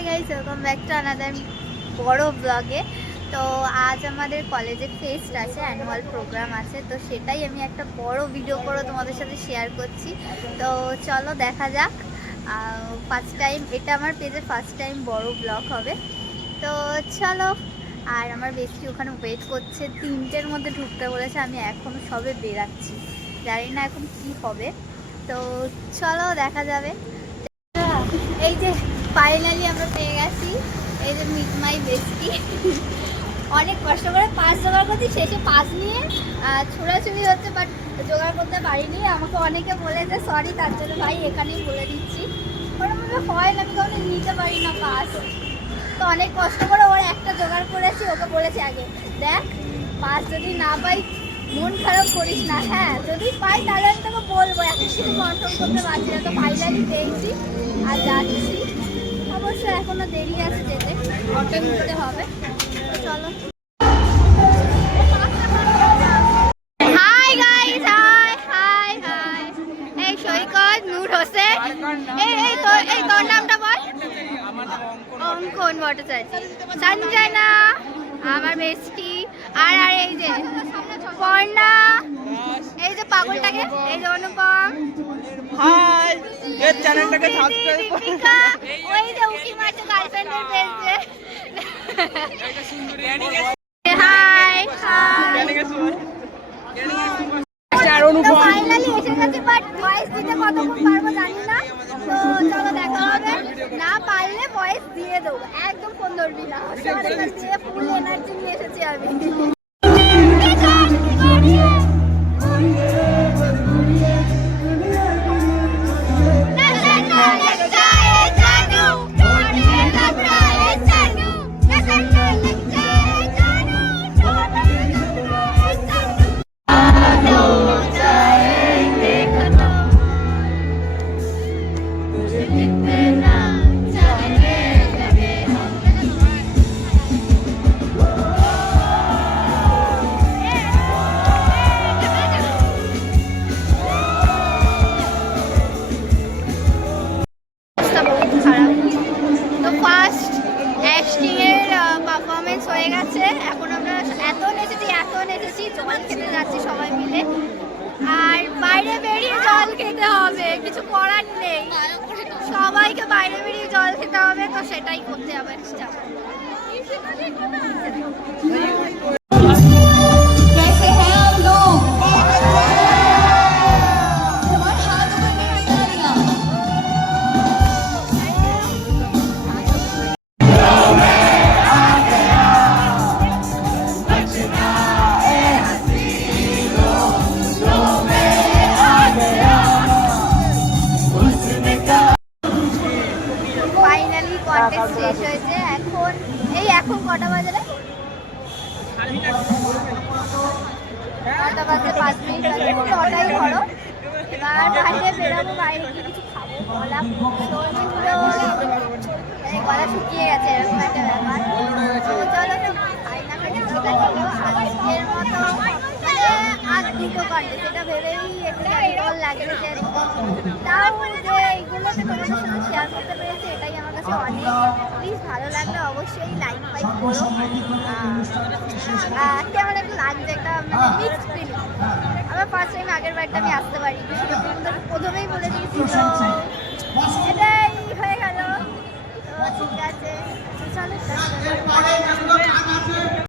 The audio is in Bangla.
Hi guys, welcome back to another বড় ব্লগে। তো আজ আমাদের কলেজে ফেস্ট আছে, অ্যানুয়াল প্রোগ্রাম আছে, তো সেটাই আমি একটা বড় ভিডিও করে তোমাদের সাথে শেয়ার করছি। তো চলো দেখা যাক। ফার্স্ট টাইম এটা আমার পেজে ফার্স্ট টাইম বড় ব্লগ হবে, তো চলো। আর আমার বেশি ওখানে ওয়েট করছে, 3টের মধ্যে ঢুকতে বলেছে, আমি এখনও সবে বেরাচ্ছি, জানি না এখন কি হবে। তো চলো দেখা যাবে। এই যে ফাইনালি আমরা পেয়ে গেছি, এই যে মিট মাই বেস্টি। অনেক কষ্ট করে পাস জোগাড় করছি, শেষে পাস নিয়ে ছোড়াছুড়ি হচ্ছে, বাট জোগাড় করতে পারিনি। আমাকে অনেকে বলেছে সরি, তার জন্য ভাই এখানেই বলে দিচ্ছি। ওরা মনে হয় না, আমি কখনো নিতে পারি না পাস। তো অনেক কষ্ট করে ওর একটা জোগাড় করেছি, ওকে বলেছি আগে দেখ পাস যদি না পাই মন খারাপ করিস না, হ্যাঁ যদি পাই তাহলে আমি তোকে বলবো, এখন কিছু কন্ট্রোল করতে পারছি না। তো ফাইনালি পেয়েছি আর যাচ্ছি, অবশ্য এখনো দেরি আছে যেতে, অটো নিতে হবে। চলো। Hi guys, high high high. এই সৈকত, নূর হোসেন, এই তোর নামটা বল। অঙ্কন ভট্টাচার্য, সঞ্জনা আমার বেস্টি, আর এই যে পর্ণা, এই যে পাগলটাকে, এই যে অনুপম, হাই এর চ্যানেলটাকে সাবস্ক্রাইব করুন। ওই যে উকি মারছে গার্লফ্রেন্ডের পেজে। হাই তো ফাইনালি এসে গেছি, বাট ভয়েস দিতে কতক্ষণ পারবো জানি না। তো চলো দেখা হবে, না পারলে ভয়েস দিয়ে দেবো, একদম ফোন ধরবি না। দিয়ে ফুল এনার্জি নিয়ে এসেছি আমি। পারফরমেন্স হয়ে গেছে, এখন আমরা এত নেচেছি, জল খেতে যাচ্ছি সবাই মিলে। আর বাইরে বেরিয়ে জল খেতে হবে, কিছু করার নেই, সবাইকে বাইরে বেরিয়ে জল খেতে হবে, তো সেটাই করতে হবে। ফাইনালি কন্টেস্ট শেষ হয়েছে, এখন কটা বাজে রে? কটা বাজে? 5 মিনিট বাজে, 9টাই ধরো। এবার বাইরে বেরাবো, বাইরে গিয়ে কিছু খাবো, গলা গলা শুকিয়ে গেছে, এরকম একটা ব্যাপার। তো চলো আজকের মতো, মানে আর দুটো কন্টেস্ট, এটা ভেবেই একটু কেমন লাগছে যে তাও যে এইগুলোতে তোমাদের সাথে শেয়ার করতে পেরেছি, এটাই আমার কাছে অনেক। প্লিজ ভালো লাগলে অবশ্যই লাইক করো। কেমন একটা লাগছে, একটা মানে মিক্সড ফিলিং। আমার ফার্স্ট টাইম, আগের বারটা আমি আসতে পারি, প্রথমেই বলে দিয়েছি, তো এটাই হয়ে গেল। তো ঠিক আছে, চলো।